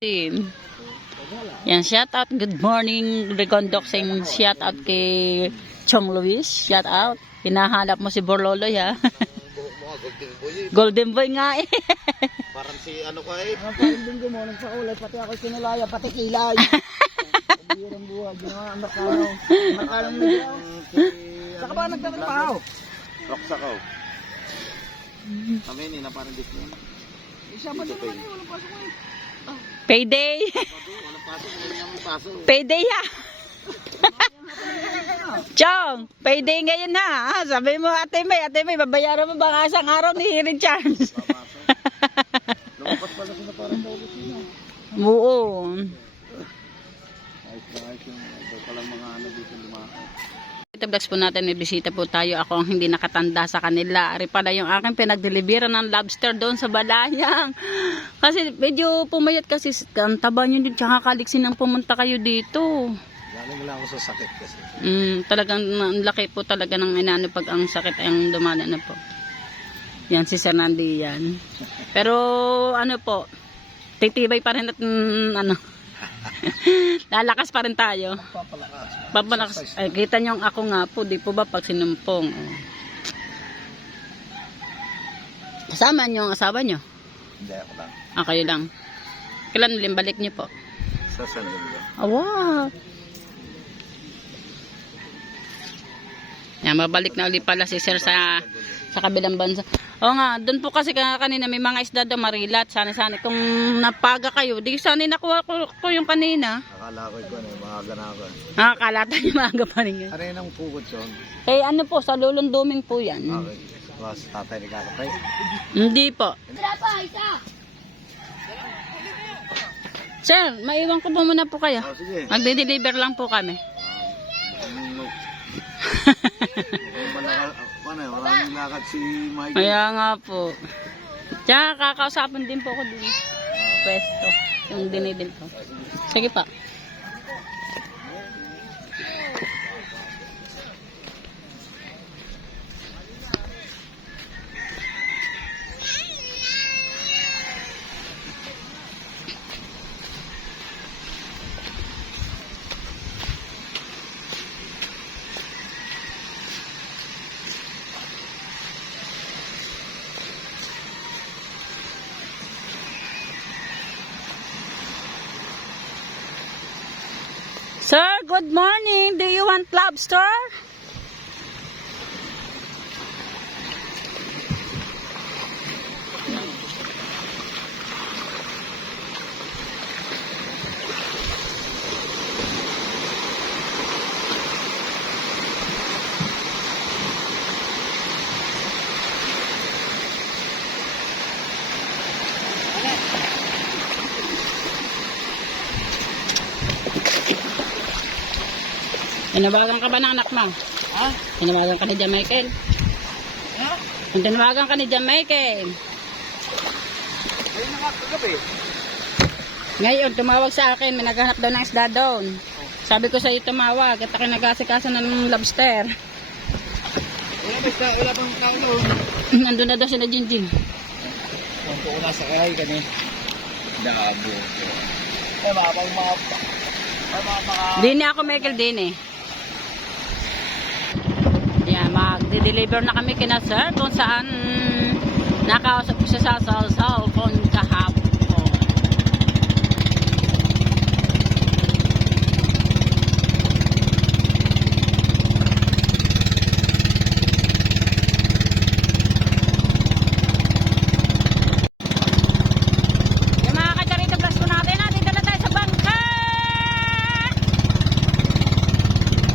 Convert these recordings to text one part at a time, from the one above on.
Yan, shout out. Good morning, recondoxing shout out kay Chong Luis. Shout out. Hinahanap mo si Borloloy ha. Golden boy nga eh. Parang si ano ka eh. Parang linggo mo, nagpaulay, pati ako sinulaya, pati kilay. Pagbiran buhay, ginawa ang nakalaw. Nakalang nila. Saka ba nagtatrabaho? Roksa ka oh. Kami ni na parang dito. Isa ba naman yun? Walang pasok mo. Payday. Walang pasok, hindi namin pasok. Payday ha. Chong, payday ngayon ha. Sabi mo, Ate May, babayaran mo baka isang araw ni Richards. Lumabas pala sila parang daw sila. Oo. Ayos na ayos yung ito palang mga ano dito lumakad. Ito vlogs po natin, may bisita po tayo. Ako ang hindi nakatanda sa kanila. Ari pala yung aking pinagdelibera ng lobster doon sa Balayang. Kasi medyo pumayat kasi ang taba nyo din. Tsaka kaliksin ang pumunta kayo dito. Galing lang ako sa sakit kasi. Talagang ang laki po talaga ng inano pag ang sakit ay ang dumana na po. Yan si Sir Nandi yan. Pero ano po, titibay pa rin at ano. Lalakas pa rin tayo. Papalakas. Ay, kita nyo ako nga po, di po ba pag sinumpong. Oh. Kasama nyo ang asawa nyo? Hindi ako lang. Kayo lang. Kailan ulit balik nyo po? Sa Sandindo. Wow. Yan, mabalik na ulit pala si Sir sa kabilang bansa. Oo nga, doon po kasi kanina may mga isda daw marilat. Sana kung napaga kayo, di sana nakuha ko yung kanina. Akala ko ito, maaga na ako. Akala tayo maaga pa rin yun. Ano yun ang pukot yun? Eh ano po, sa lulunduming po yan. Okay. Mas tatay ni kakapay. Hindi po. Sir, maiwan ko po muna po kayo. Oh, sige. Magde-deliver lang po kami. Maraming lakad si Michael. Kaya nga po. Tsaka kakausapin din po ko din. Pwesto. Yung dinidil po. Sige pa. Sir, good morning. Do you want lobster? Tinawagan ka ba ng anak mo? Ha? Tinawagan ka ni Jamaican? Ha? Tinawagan ka ni Jamaican? Ayun na nga kagabi. Ngayon, tumawag sa akin. May naghanap daw ng isda doon. Sabi ko sa iyo tumawag. At ako'y nag-asikaso ng lobster. Wala pang tao doon. Nandun na daw si na Jinjing. Kung po ko nasa kaya kani. Dabo. Ay mabang mga... Dini ako, Michael, dini. Yan, mag-deliver na kami kina Sir kung saan nakausap ko siya sa cellphone kahapon. Yung mga kacharito plus ko natin, dito na tayo sa bangka.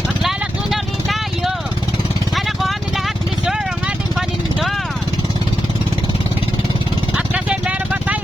Maglalako na rin tayo. Sana ko kami lahat ni Sir ang ating paninda. At kasi meron pa tayo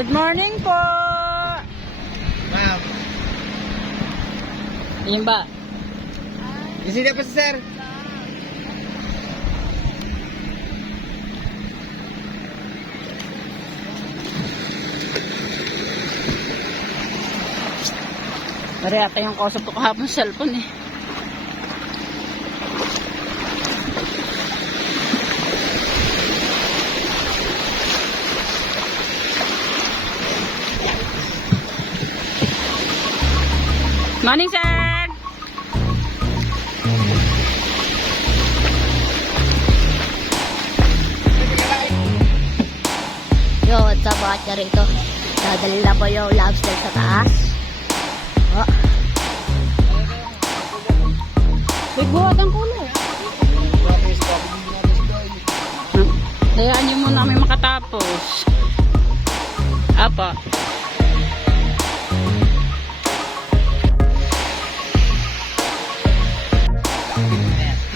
Good morning po. Ma'am. Yun ba? Gising na pa si sir. Mari ata yung kausap ko kahapon sa cellphone eh. Morning, sir! Yo, what's up mga tsari ito? Dadali na po yung lobster sa taas. Oh. Bigbuhat ang kulo. Hayaan niyo muna kami makatapos. Apa?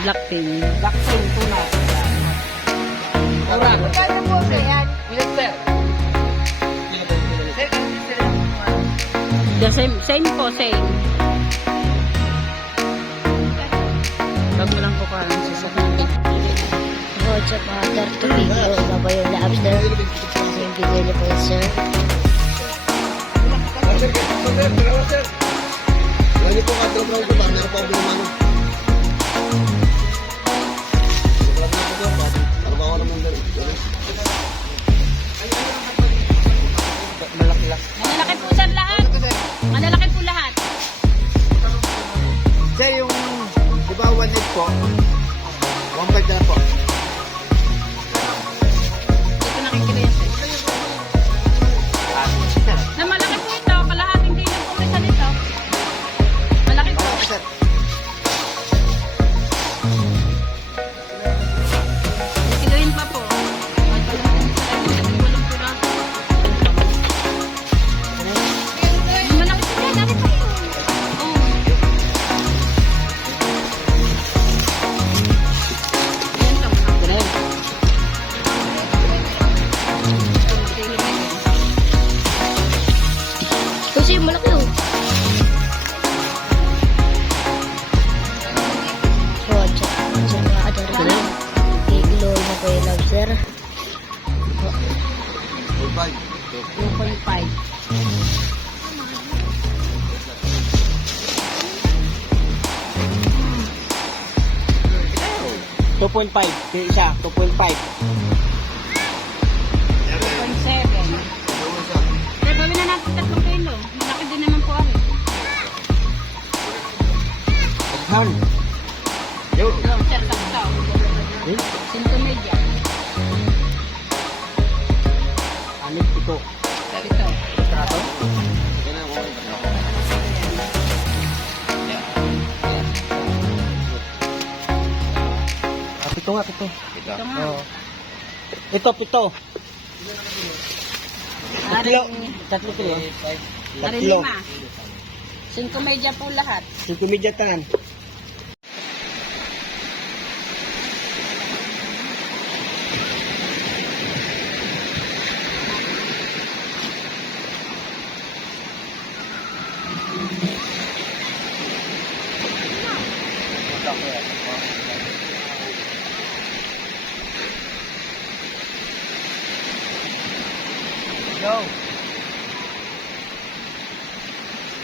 Blackpink. Blackpink tuna. Ora. Kaya po ba yan? Ilan sir? The same po, same. Wag mo lang po parang sasakyan. What's up mga tsari ito? Biglo na po yung lobster. Kasi yung bigay niyo po sir. Sir, dalawa sir. Lagi po ka drop round ko ba? Meron pa ako binamano. Trabaho naman dali. Malaki lang. Malalaki po sir lahat. Malalaki po lahat. Sir, yung di ba 1 egg po? 1 na po. Dito nakikita yan sir. Na malaki po ito. Kalahating kilo po isa nito. Malaki po. Sir. Kilohin pa po. Ay, pala sa tayo. Walang piraso. Yung malaki po yan. Laki pa yun. Oo. Yan lang. Ganun. Kasi yung malaki oh. What's up mga tsari ito? Biglo na po yung lobster. 2.5. Yung isa, 2.5. 2.7. Kaya gawin na natin 3 kilo. Malaki din naman po ako. Han. Yo. Hello, sir, sakto. Sinto media. Anit ito. Ito. Trato. Pito nga, pito. Ito nga. Oo. Ito, pito. Ari, 3 kilo. ari 3. 5 media po lahat. 5 media tanan. Yo.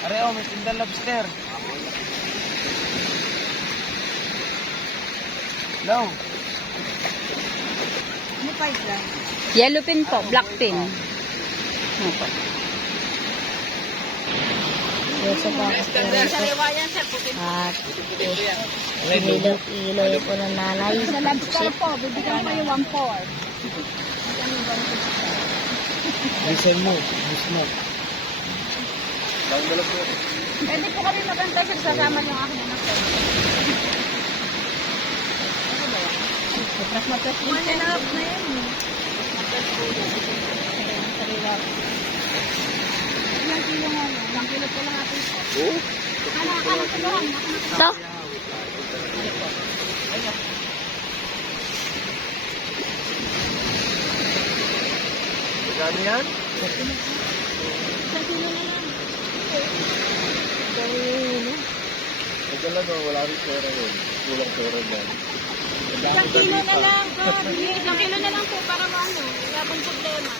Areo, may tinda lobster. Hello. Ano pa ito? Yellow pin po, black pin. Opo. What's up mga tsari ito? Sariwayan sir, puti. At ilo po ng nanay. Sa lobster po, bibigyan ko yung 1/4. Listen mo. Listen mo. Pwede po kami magantay sir, sasama yung aking anak ko. Mas matas din siya. Manilap na yan. Matas po yun. Sarila. Ilang kilo nga yun? Ilang kilo po lang atin po. Oo. Anak ko doon. Ito. Magkano yan? Ito lang, wala rin pera yun. Kulang pera dyan. Isang kilo na lang, Kap. Isang kilo na lang po para maano. Wala pong problema.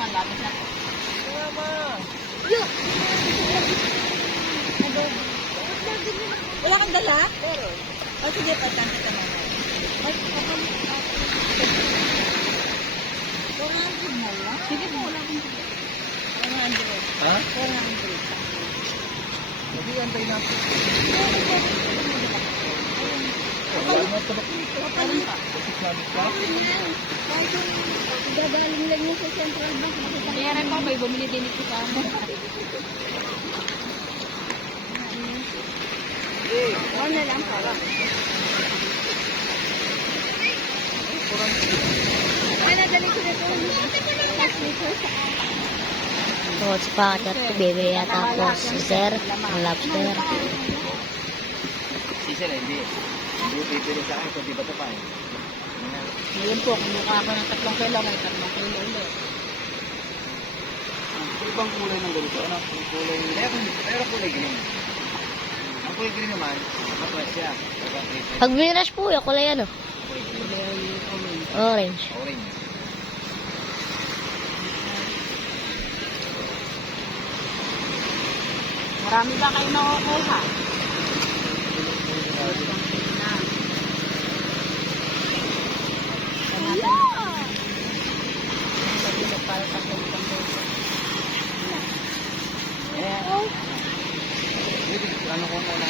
Malapit na po. Wala kang dala? Pero. O sige, patang kita naman. Ay, kapag... 400 na lang? Sige po, wala kang dala. 400. Ha? 400. Hindi, antay natin. Wala na ito. Ayun pa. Sabit pa? Gagaling lang yun sa Central Bank. Kaya rin pa, may bumili din ito sa amin. Oo na lang para. Ay, nadali ko na ito. So, sa pakat at bibili yata po si Sir ng lobster. Si Sir, hindi. Hindi pipili sa akin kung di ba ito pa eh. Ngayon po, kumuha ako ng 3 kilo, may 3 kilo ulit. Ibang kulay ng ganito, ano? Yung kulay, pero kulay green. Ang kulay green naman, mapres siya. Pag binash po, yung kulay ano? Orange. Orange. Marami ba kayo nakukuha? Ano ko muna?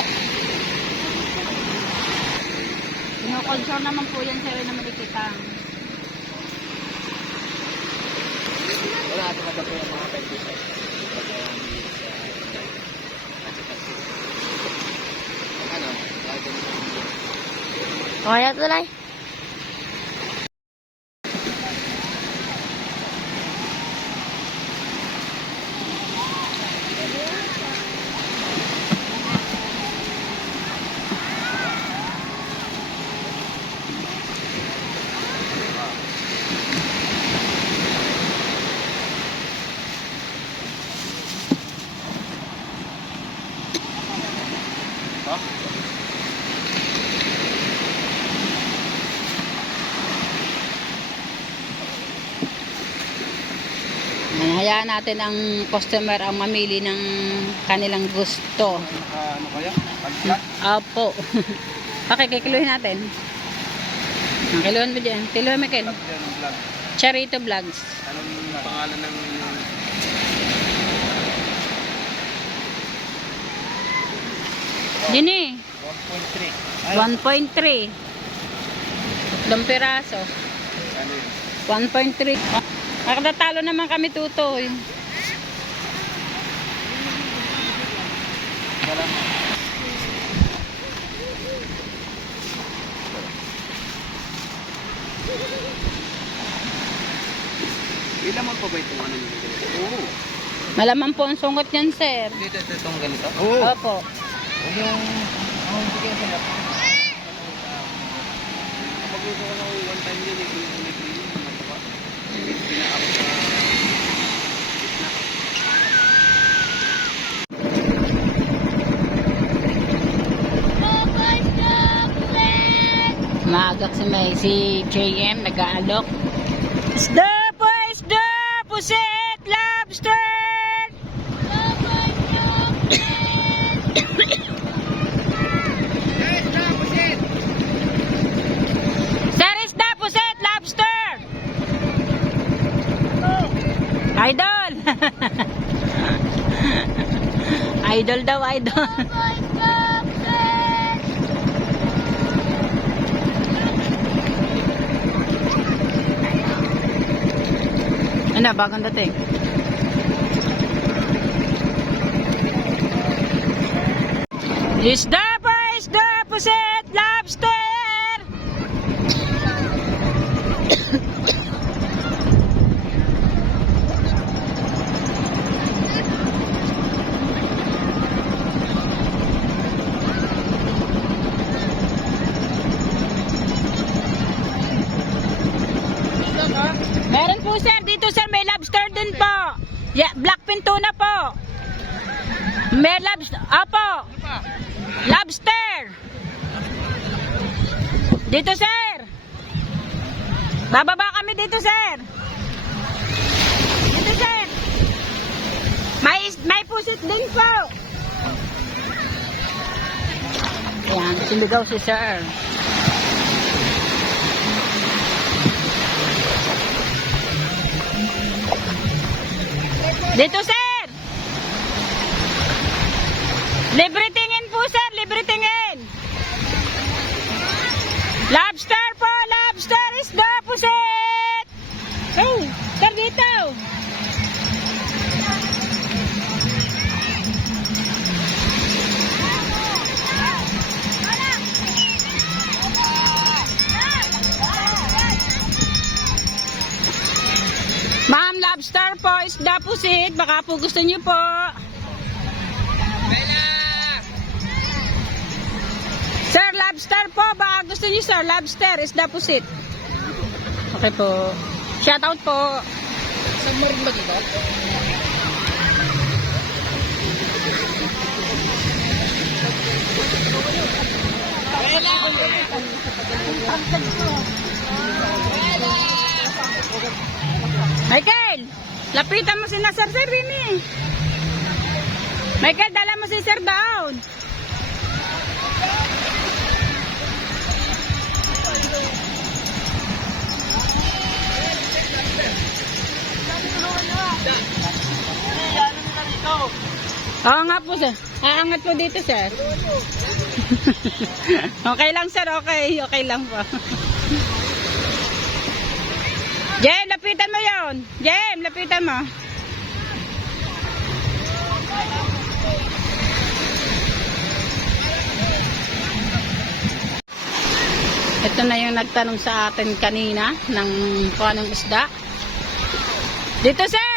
Kinokonsor naman po yan sir na malikitang. Wala ito magkapo yung mga kaibigan. Ano? Okay na tulay. Hayaan natin ang customer ang mamili ng kanilang gusto. Ano kaya? Pag-flat? Opo. Pakikikiluhin natin. Ang kiluhan mo dyan. Kiluhan mo Ken. Vlog. Charito Vlogs. Anong pangalan ng... Yun eh. 1.3. 1.3. Ilang piraso. Ano yun? 1.3. Nakatatalo naman kami tutoy. Wala. Ilan mo pa ba itong ano nyo? Oo. Malaman po ang sungot niyan, sir. Dito itong ganito? Oo. Opo. Huwag yung... Ang bigyan sila. Kapag gusto ko na one time din, yung kulay green, mataba. Pinaako sa... Maagak si JM, nag-aalok. Isda po, isda! Puset! Lobster! Sir, isda, puset! Lobster! Idol! Idol daw, idol. Ano, bagong dating. Isda pa, isda, puset, lobster! po sir, dito sir may lobster din po. Yeah, blackfin tuna po. May lobster, apo. Lobster. Dito sir. Bababa kami dito sir. Dito sir. May pusit din po. Ayan, sumigaw si sir. Dito sir. Libre tingin po sir, libre tingin. Lobster po, lobster isda pusit. Oh, sir dito. Ma'am, lobster po, isda pusit. Baka po gusto niyo po. Sir, lobster po. Baka gusto niyo sir, lobster, isda pusit. Okay po. Shout out po. Submarine ba dito? Michael, lapitan mo si Sir Rini. Michael, dala mo si Sir down. Oo nga po sir. Aangat po dito sir. Okay lang sir, okay. Okay lang po. Jem, lapitan mo yon. Jem, lapitan mo. Ito na yung nagtanong sa atin kanina ng kung anong isda. Dito sir.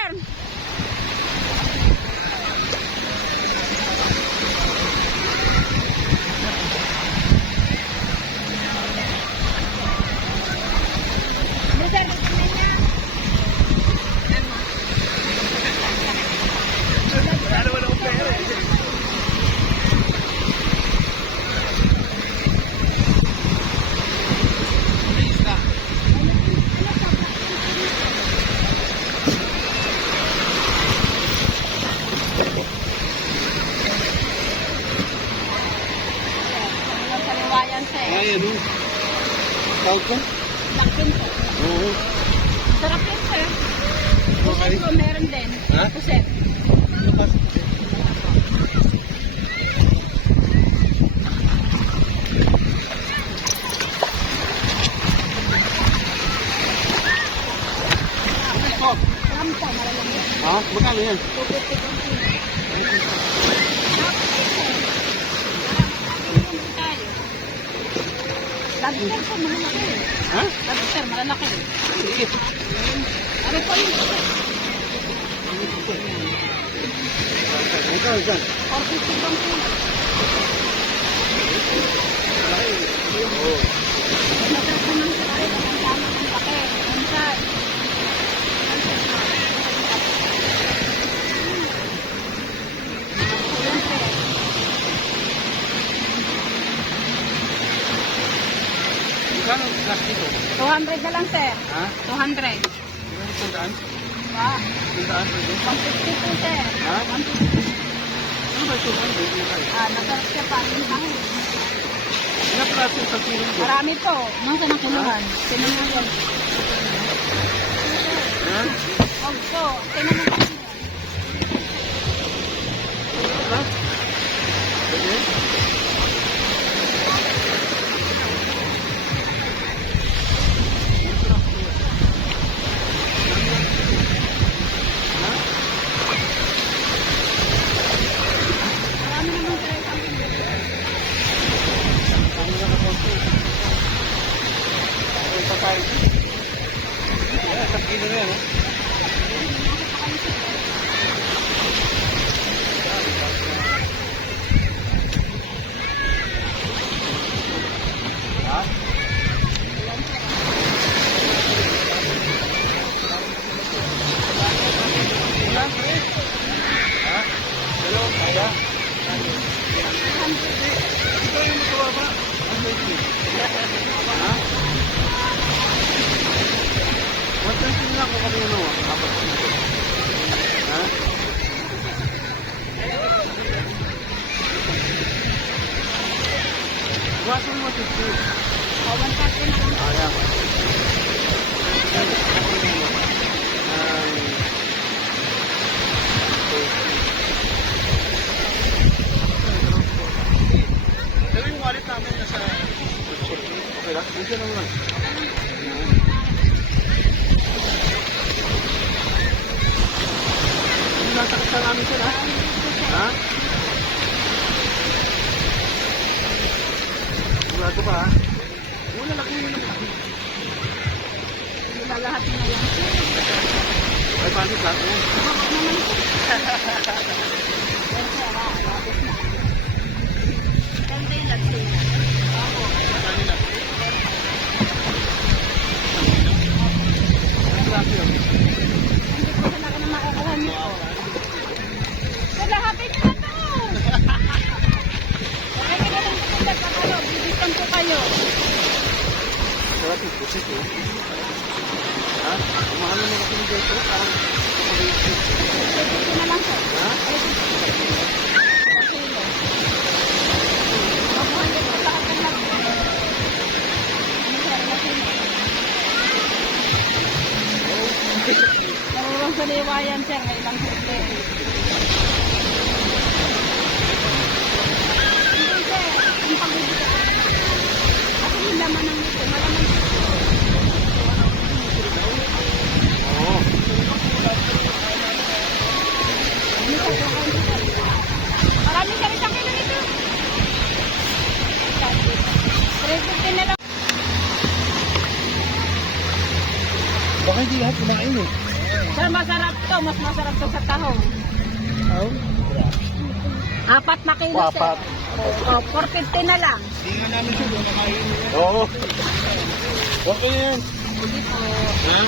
Ay, ano? Tawag ko? Blackfin po. Oo. Sarap yan sir. Puset po meron din. Ha? Puset. Ha? Magkano yan? Lobster po malalaki. Ha? Lobster malalaki. Sige. Ano po yun? Magkano dyan? 450 lang po. Oo. Masarap naman sir. Ay, ang tama ng laki. Inside. Magkano last dito? 200 na lang sir. Ha? 200. Sandaan? Wow. Sandaan pwede? 150 po sir. Ha? 150. Ano ba ito? Ano ba ito? Masarap siya pa. Yung hangin. Ilang klase sa kilo ko? Marami po. Nung sa nakuluhan. Tinanong yan. Ha? Huwag po. Tinanong yan. Ha? Pwede? Marami naman sir. Sa kilo na yan, ha? Ito yung matawaba. Ano ito? Ha? 120 lang ako kami ano. Apat dito. Ha? Iwasan mo 50. Ayan. Pero yung wallet namin nasa okay lang? Isa lang lang. Nasa kita namin sila. Ha? Sigurado ba ha? Una laki yun ang laki. Lahat na yan. Ay, paano ka? Lahatin nyo na to! Bakit ka lang pupunta sa kalo? Bibitan ko kayo. Sarap yung pusit eh. Ha? Mahal naman ako ng dito. Parang kumabay-isip. Ito na lang po. Ha? Narurong sa liwayan, sir. May ilang simple. Hindi, sir. Ang pagbibigay. Kasi yung laman ng ito, malaman ito. Oo. Marami ka rin sa kilo nito. 350 na lang. Baka hindi lahat kumain eh. Sir, masarap to. Mas masarap to sa tahong. Oo. 4 na kilo, sir. Apat. Oh, 450 na lang. Hindi nga namin siya doon nakain. Oo. Okay na yan. Ha?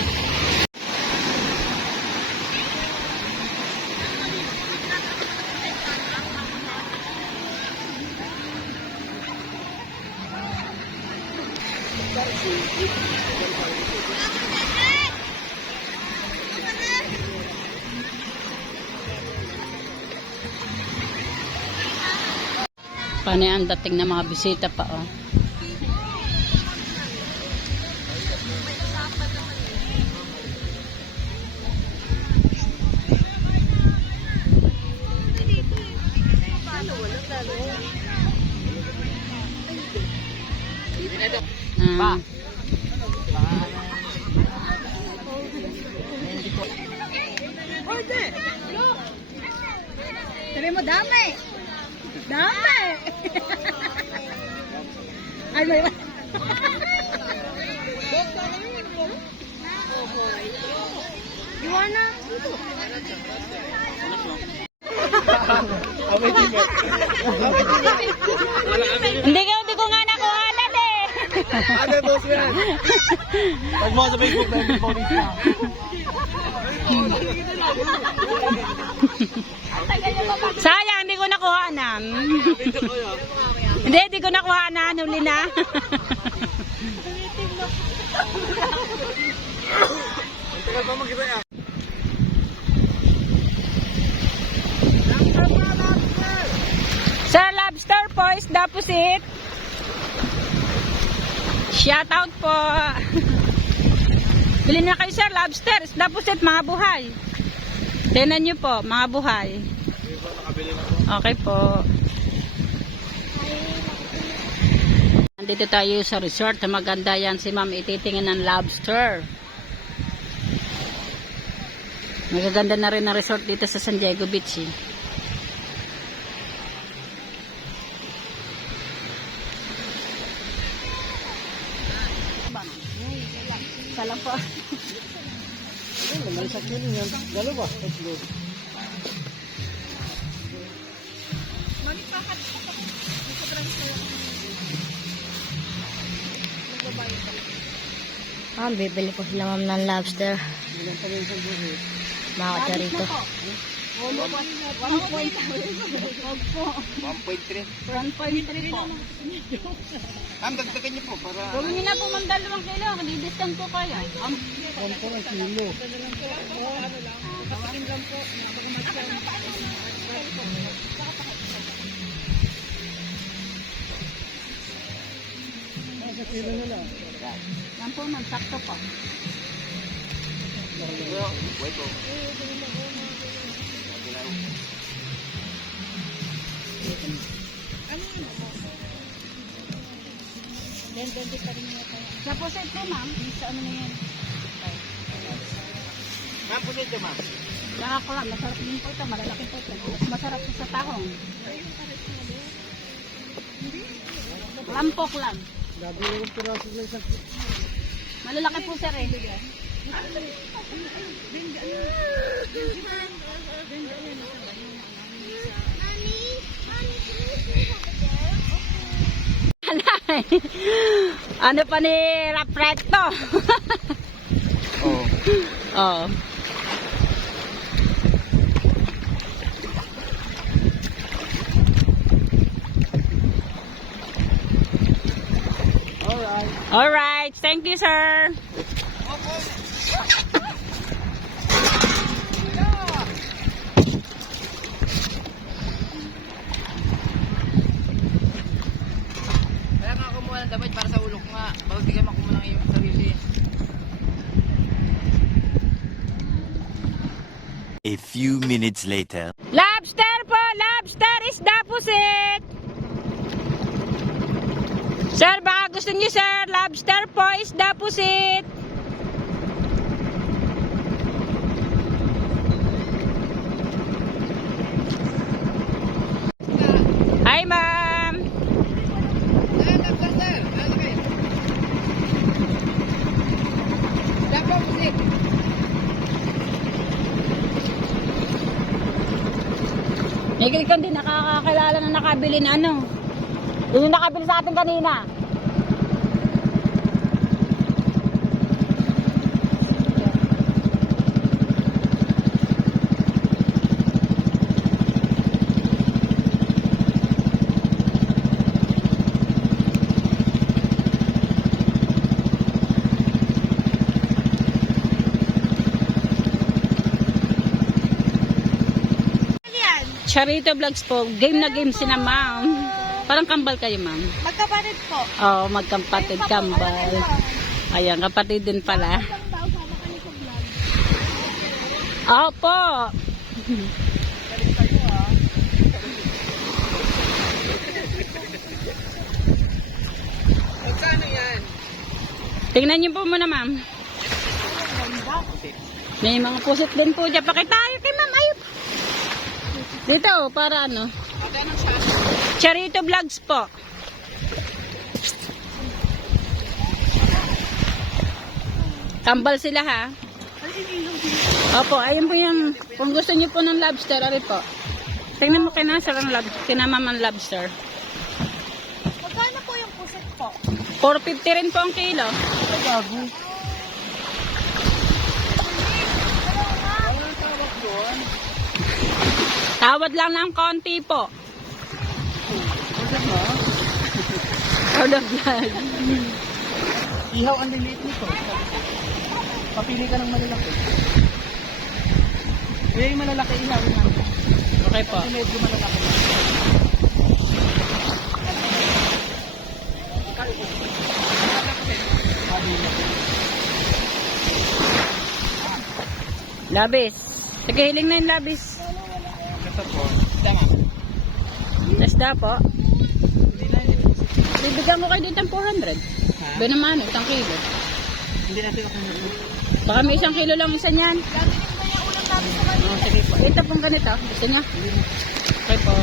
Paano ang dating ng mga bisita pa, oh. Ah. Sabi mo, dami. Dami. Ay, may... Iwana. Hindi ko nga nakuhanan eh. Ano boss yan? Pag mo sa Facebook na yung bonus na. Sayang, hindi ko nakuhanan. Hindi ko nakuhanan. Huli na. Tagal pa magkita yan. Sir Lobster po is deposit. Shout out po. Bilhin na kayo Sir Lobster is deposit mga buhay. Tingnan nyo po mga buhay. Okay po. Nandito tayo sa resort. Maganda yan si ma'am ititingin ng lobster. Magaganda na rin ang resort dito sa San Diego Beach eh. Salam po. May sakyan yan. Dalawa. Tatlo. Bibili po sila ma'am ng lobster. Mga rito. 1.3. 1.3 po. Ma'am, dagdagan niyo po para... Gawin niyo na po man 2 kilo. Di-discount ko kayo. Ano po ang kilo? Sa kilo na lang. Yan po man, sakto po. Wait po. Sa puset po ma'am, sa ano na yan? Ma'am, po dito ma'am. Nakakulang, masarap din po ito, malalaki po ito. Masarap po sa tahong. Lampok lang. Gagawin ko piraso na isang Malalaki po sir eh. Ano pa ni Raprecto? Oo. Oo. Alright. Alright, thank you sir. Kaya nga kumuha ng dapat para sa ulo ko nga. Bago di ka makumuha ng iyong sarili. A few minutes later. Lobster po, lobster is deposit. Sir, baka gusto niyo sir, lobster po is deposit. Hi ma'am. Higil ka din nakakakilala na nakabili na ano. Yun yung nakabili sa atin kanina. Charito Vlogs po, game na game sina ma'am. Parang kambal kayo ma'am. Magkapatid po. Oo, magkapatid kambal. Ayan, kapatid din pala. Opo. Magkano yan? Tingnan niyo po muna ma'am. May mga pusit din po dyan. Pakitayo kay ma'am. Ayun. Dito oh, para ano. Charito Vlogs po. Kambal sila ha. Opo, ayun po yung, kung gusto niyo po ng lobster, ari po. Tingnan mo kinasar ang kinamamang lobster. Magkano po yung pusit po? 450 rin po ang kilo. gago. Tawad lang ng konti po. Kasi ba? Out of blood. Ihaw ang liliit nito. Papili ka ng malalaki. Eh, yung malalaki ihaw naman. Okay po. Kasi medyo malalaki. Labis. Sige, hiling na yung labis. Ito po. Tama. Nasda po. Bibigyan ko kayo dito ng 400. Ba naman, isang kilo. Hindi natin ako nito. Baka may 1 kilo lang isa niyan. Oh, sige po. Ito pong ganito. Gusto niya? Okay po.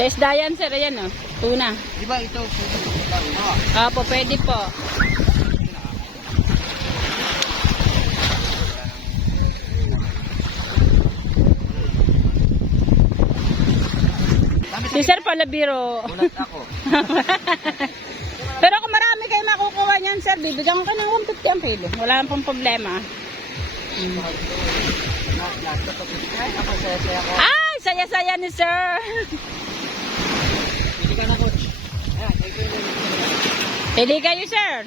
Sa isda yan, sir. Ayan, oh. Tuna. Di ba ito? Apo, pwede po. Si Sir pala biro. Ulat ako. Pero kung marami kayo makukuha niyan, Sir, bibigyan ko kayo ng 150 ang kilo. Wala pong problema. Ay, ako saya-saya ko. Ay, saya-saya ni Sir. Hindi ka na, coach. Ayan, ikaw yung Pili kayo, Sir.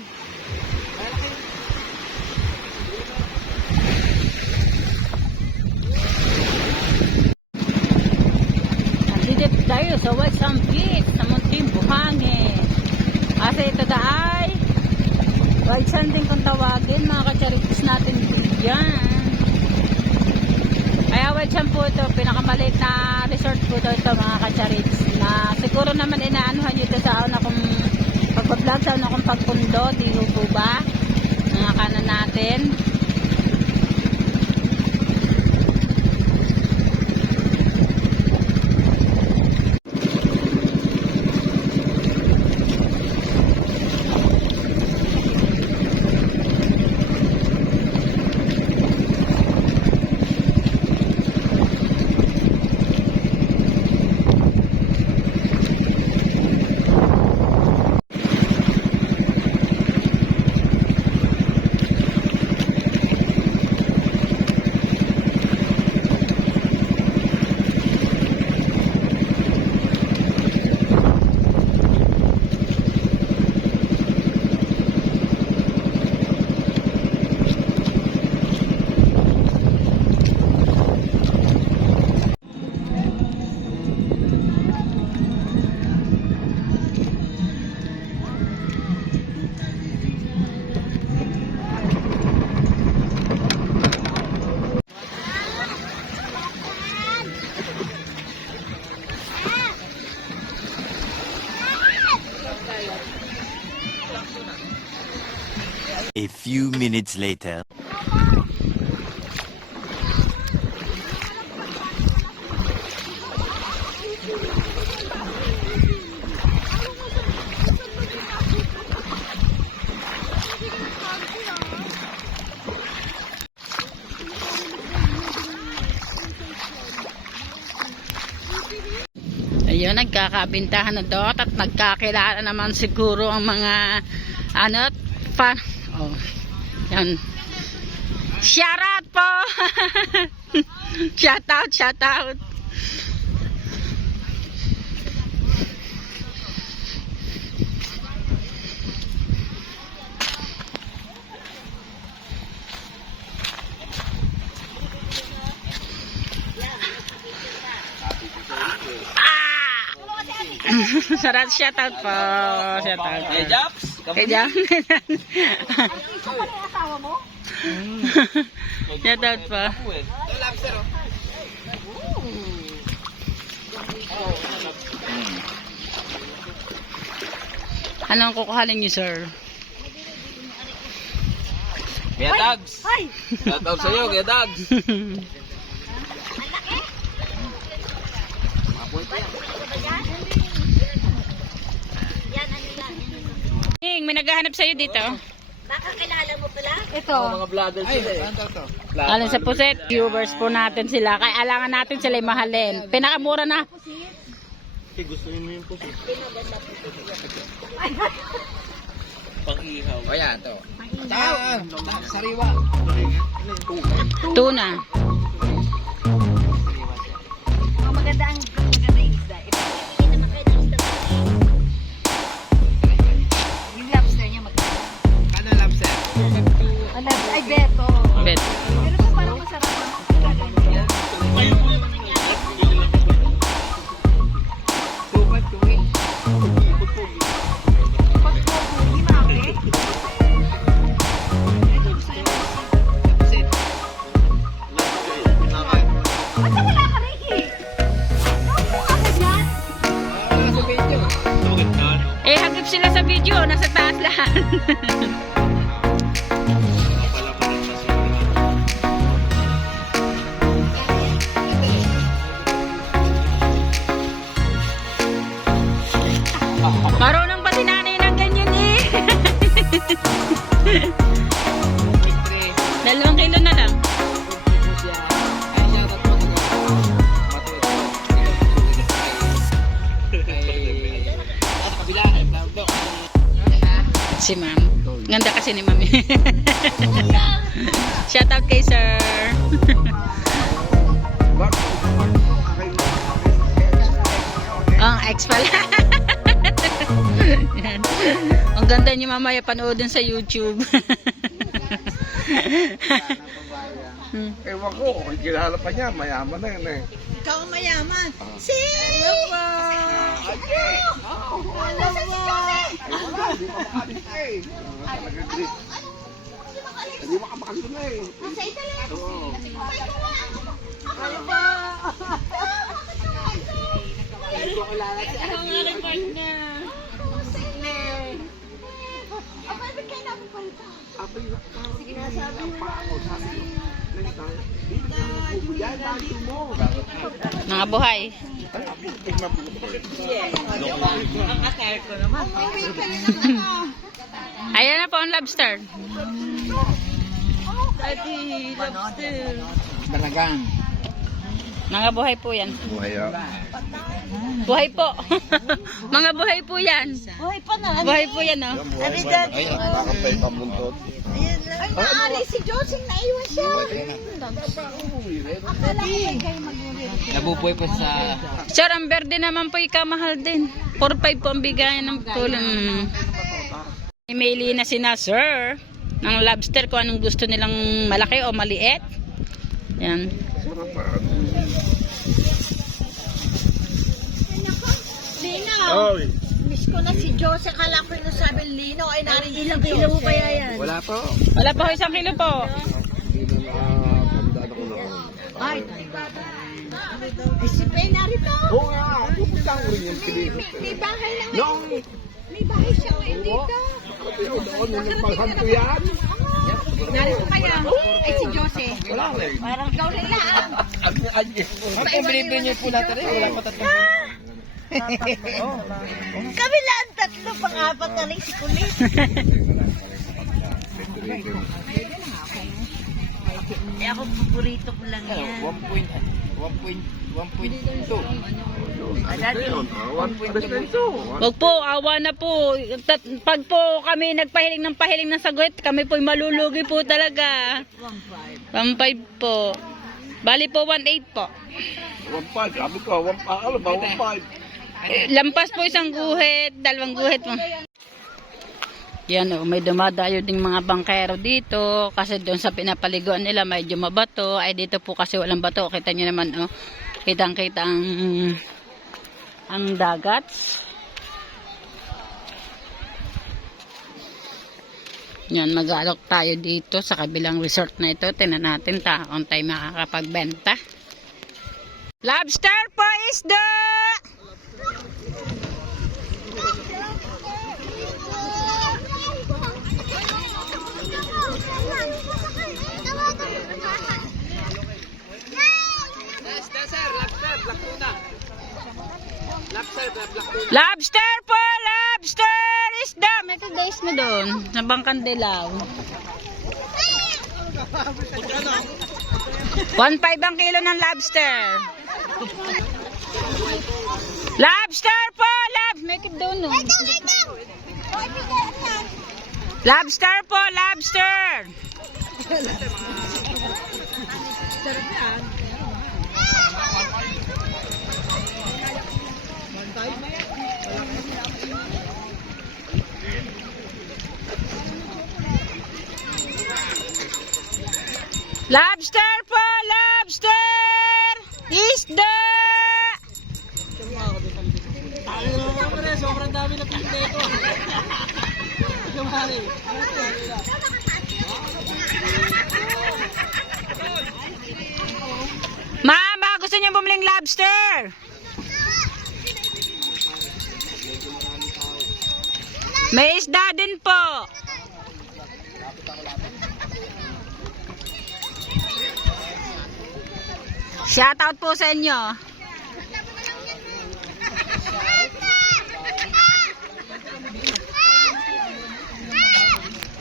Nandito tayo sa White Sand Beach, sa Munting Buhangin. Kasi ito ay White Sand din kung tawagin, mga kacharitis natin dyan. Kaya White Sand po ito, pinakamaliit na resort po ito mga kacharitis. Na siguro naman inaanuhan nyo ito sa una kung pagpa-vlog sa una kung pagpundo, di po ba? Mga kanan natin. A few minutes later. Ayun, nagkakabintahan na dot at nagkakilala naman siguro ang mga ano, fan. Oh, yan. Shout out po! Shout out, shout out. Sarap, shout out po. Shout out. Hey, Japs! Kay Jam. Shout out po. Lobster, oh. Anong kukuhanin niyo, sir? Kuya Dags! Shout out sa'yo, Kuya Dags! May naghahanap sa'yo dito. Baka kilala mo pala? Mga vloggers sila eh. Alin sa puset, viewers po natin sila. Kaya alangan natin sila mahalin. Pinakamura na. Gusto mo yung puso. Pang-ihaw. O yan, to. Sariwa. Tuna. Maganda yung isda. Ipakikita naman kayo ng isda. Yung lobster niya maganda. Ano lobster? Ay, beto. Bet. Pero pa parang masarap naman. Eh, hagip sila sa video. Nasa taas lahat. Marunong pa si nanay ng ganyan eh. 2 kilo na lang. Si ma'am. Ganda kasi ni ma'am. Shout out kay sir. Ang ex pala. Yan. Ang ganda niyo mamaya panoodin sa YouTube. Ewan ko, kung kilala pa niya, mayaman na yun eh. Ikaw ang mayaman. Si! Hindi makapakalit na eh. Oo. Mga buhay. Ayan na po ang lobster. Dalagang. Mga buhay po yan. Buhay ah. Buhay po. Mga buhay po yan. Buhay pa na. Buhay po yan, oh. Ay, nakakapay pa buntot. Ay, maaari si Josing naiwan siya. Akala ko may kayo mag-ulit. Nabubuhay po sa... Sir, ang verde naman po ikamahal din. 4-5 po ang bigayan ng tulong. Emaili na sina sir ng lobster kung anong gusto nilang malaki o maliit. Yan. Linaw. Miss ko na si Jose. Akala ko yung sabi Linaw ay narinig ilang kilo mo kaya yan? Wala po. Wala pa ho 1 kilo po. Hindi na nakatandaan ako na. Ay, ay si Pay narito. Oo nga, pupunta ko rin yung pinili. May bahay lang. Noong... May bahay siya ngayon dito. Doon, yung paghanto yan. Narito kaya. Ay si Jose. Wala rin. Parang ikaw lang lang. Ako, binibili niyo po natin rin. Wala pa tatlo. Kami lang tatlo, pang-apat na rin si Kulit. Eh ako paborito ko lang yan. 1.2. Wag po, awa na po. Pag po kami nagpahiling ng sagot, kami po'y malulugi po talaga. 1.5 po. Bali po 1.8 po. 1.5. Sabi ko, 1.5. Lampas po 1 guhit, 2 guhit po. Yan o, may dumadayo ding mga bangkero dito kasi doon sa pinapaliguan nila medyo mabato. Ay dito po kasi walang bato. Kita nyo naman o, kitang-kita ang dagat. Yan, mag-aalok tayo dito sa kabilang resort na ito. Tingnan natin kung tayo makakapagbenta. Lobster po isda! Lobster po! Lobster! Isda! May kagais na doon. Nabangkan dilaw. 1.5 ang kilo ng lobster. Lobster po! May kagais doon. No? Lobster po! Lobster! Lobster po! Lobster! Isda! Sobrang dami na pinito ito. Mama, gusto niyo bumiling lobster? May isda din po. Shout out po sa inyo.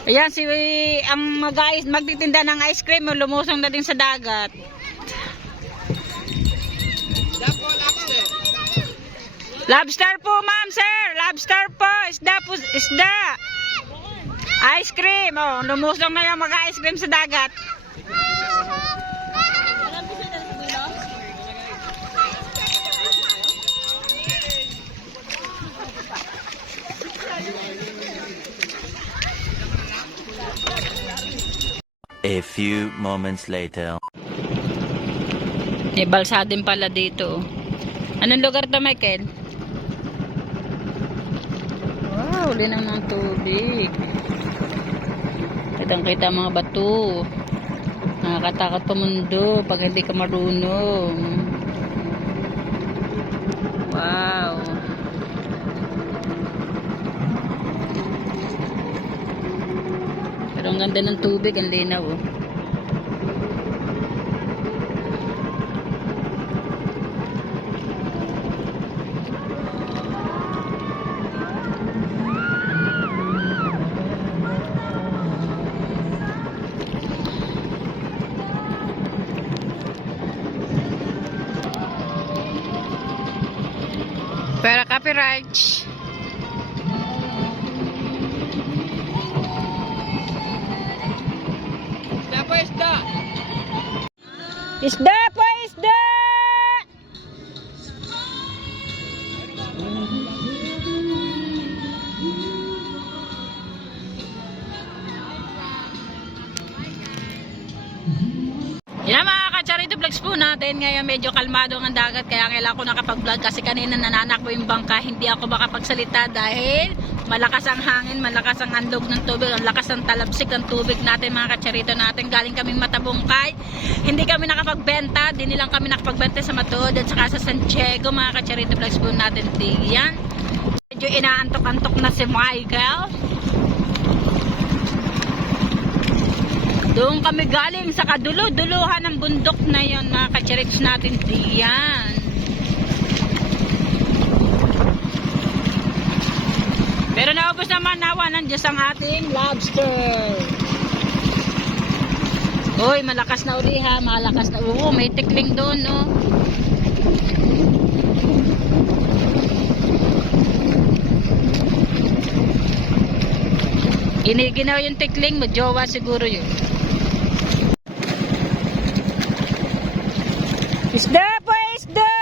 Ayan, ang magtitinda ng ice cream, lumusong na din sa dagat. Lobster po, ma'am, sir. Lobster po. Isda po, isda. Ice cream! Oh, lumusong na yung mag-ice cream sa dagat. A few moments later. May balsa din pala dito. Anong lugar to, Michael? Wow, huli ng mga tubig. Kitang-kita ang mga bato. Nakakatakot tumundo pag hindi ka marunong. Wow. Pero ang ganda ng tubig, ang linaw, oh. Para copyright. Isda po, isda! Yan mga ka-charity vlogs po natin. Ngayon medyo kalmado ang dagat kaya kailangan ko nakapag-vlog kasi kanina nananakbo yung bangka. Hindi ako makapagsalita dahil malakas ang hangin, malakas ang andog ng tubig, ang lakas ng talabsik ng tubig natin mga ka-charito natin. Galing kaming Matabungkay. Hindi kami nakapagbenta, di nilang kami nakapagbenta sa Matuod at saka sa San Diego mga ka-charity vlogs po natin. Yan. Medyo inaantok-antok na si Michael. Doon kami galing sa kadulo-duluhan ng bundok na yon mga ka-charits natin diyan. Pero naubos naman nawa ng Diyos ang ating lobster. Uy, malakas na uli ha, malakas na. Oo, may tikling doon, no. Giniginaw yung tikling mo, jowa siguro yun. Isda po, isda!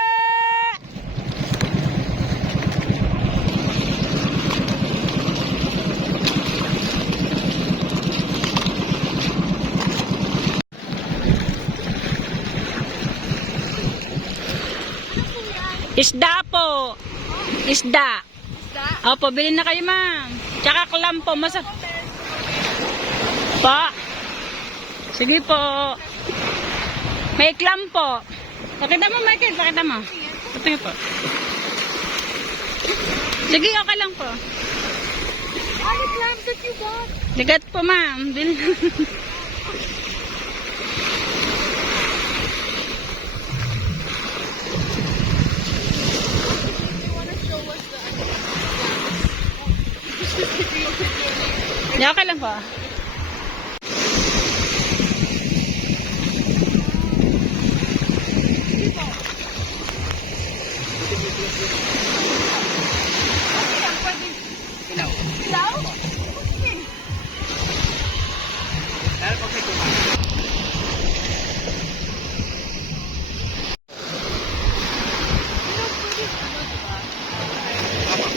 Isda po. Isda. Opo, bilhin na kayo ma'am. Tsaka clam po, Pa. Sige po. May clam po. Pakita mo, Michael. Pakita mo. Ito po. Sige, okay lang po. Ano clams that you got? Ligat po, ma'am. Yeah, okay lang po.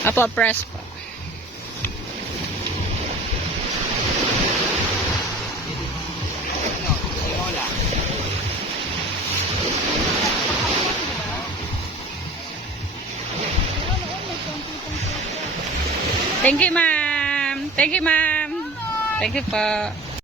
Apo, press po. Thank you, ma'am. Thank you, ma'am. Thank you po.